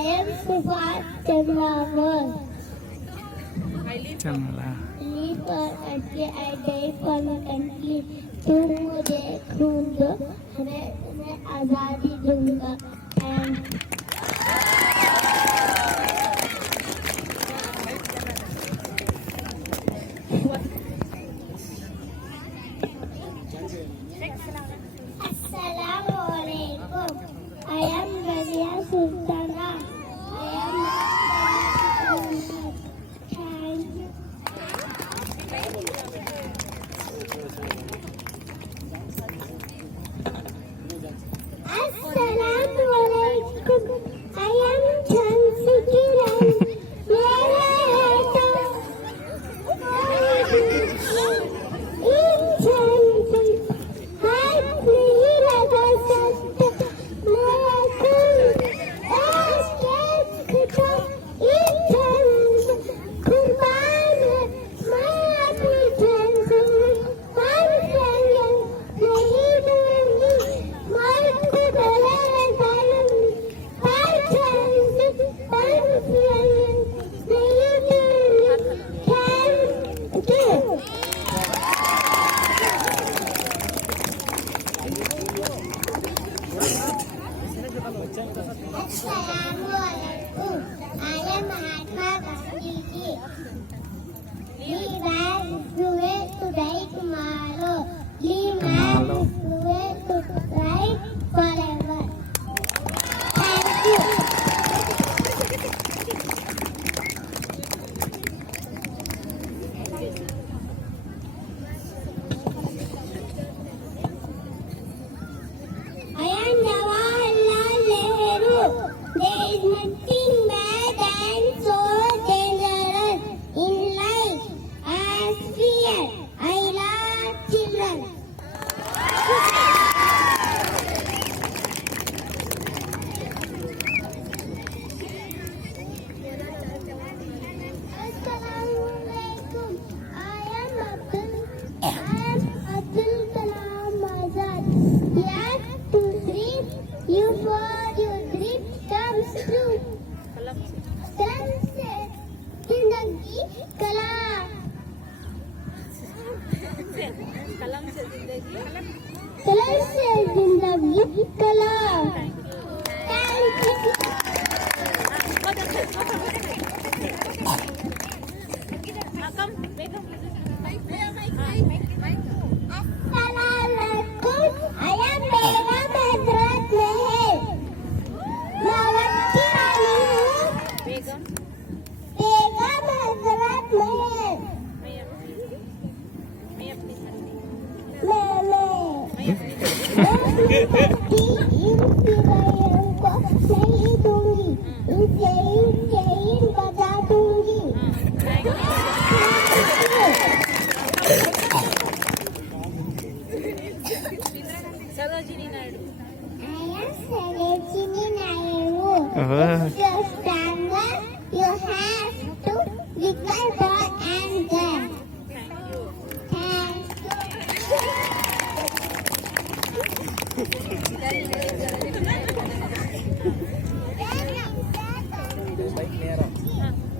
am Subhash Chandra. Live for country, I die for my country. तुम मुझे खून दो, मैं आजादी दूंगा. And Assalamualaikum. I am Razia Sultana. I am thank you. Assalamualaikum. I am Chansikiran. Assalamualaikum. I am Mahatma Gandhiji. Leave as the way to die tomorrow. Leave as the way to die forever. Thank you. I am Jawaharlal Nehru. There is nothing bad and so dangerous in life as fear. I love children. Assalamualaikum. I am Abdul Kalam Azad. Yes, to dream, you for your dream comes true. कलम से जिंदगी कलाम. कलम से जिंदगी कलाम. Thank you. Assalamualaikum. I am Begum Hazrat Mahal. Mawatti Rani हूँ. Begum Hazrat Mahal. को नहीं दूंगी. इनसे बजा दूंगी. Sarojini Naidu. I am Sarojini Naidu. If you stand up, you have to recover and then. Thank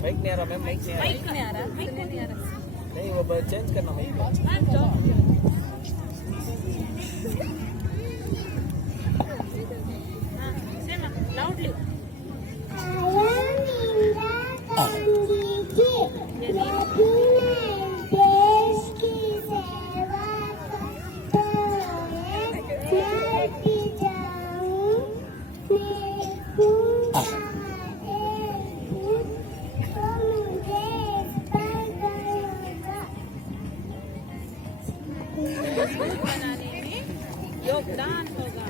mic नहीं आ रहा मैम. माइक नहीं आ रहा. नहीं वो चेंज करना mic. you. I am Indra Gandhiji. देश की सेवा करते हुए मरती जाऊं. देखूंगा तो मुझे इस पर बनाने में योगदान होगा.